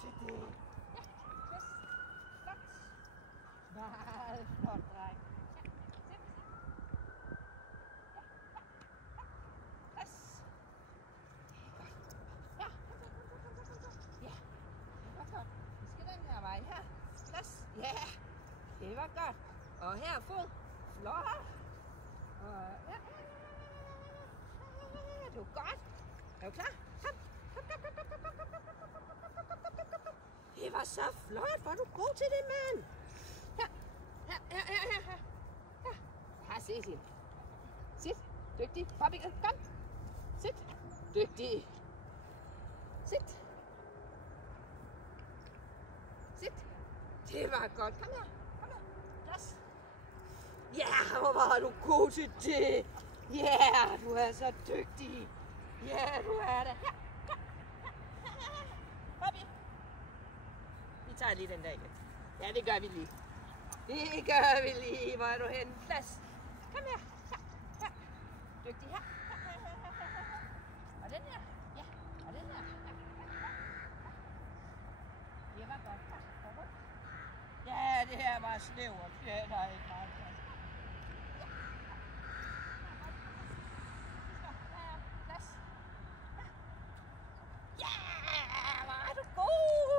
til det. Ja, yes. Flot. Meget flot, dreng. Ja, sæt. Ja, yes. Ja, ja, det var godt. Vi skal den her vej her. Plads. Ja, det var godt. Og her fod. Flot. Og ja, det var godt. Er du klar? Kom. Det var så flot. Var du god til det, mand? Her. Her, Cecil. Sit. Dygtig. Forbigget. Kom. Sit. Dygtig. Sit. Sit. Det var godt. Kom her. Plads. Ja, hvor var du god til det. Ja, du er så dygtig. Ja, du er det. Her. Bobby. Vi tager lige den der igen. Ja, det gør vi lige. Det gør vi lige. Hvor er du henne? Plads. Kom her. Her. Dygtig her. Og den her. Ja, og den her. Det var godt. Ja, det her var snævert. Ja, nej.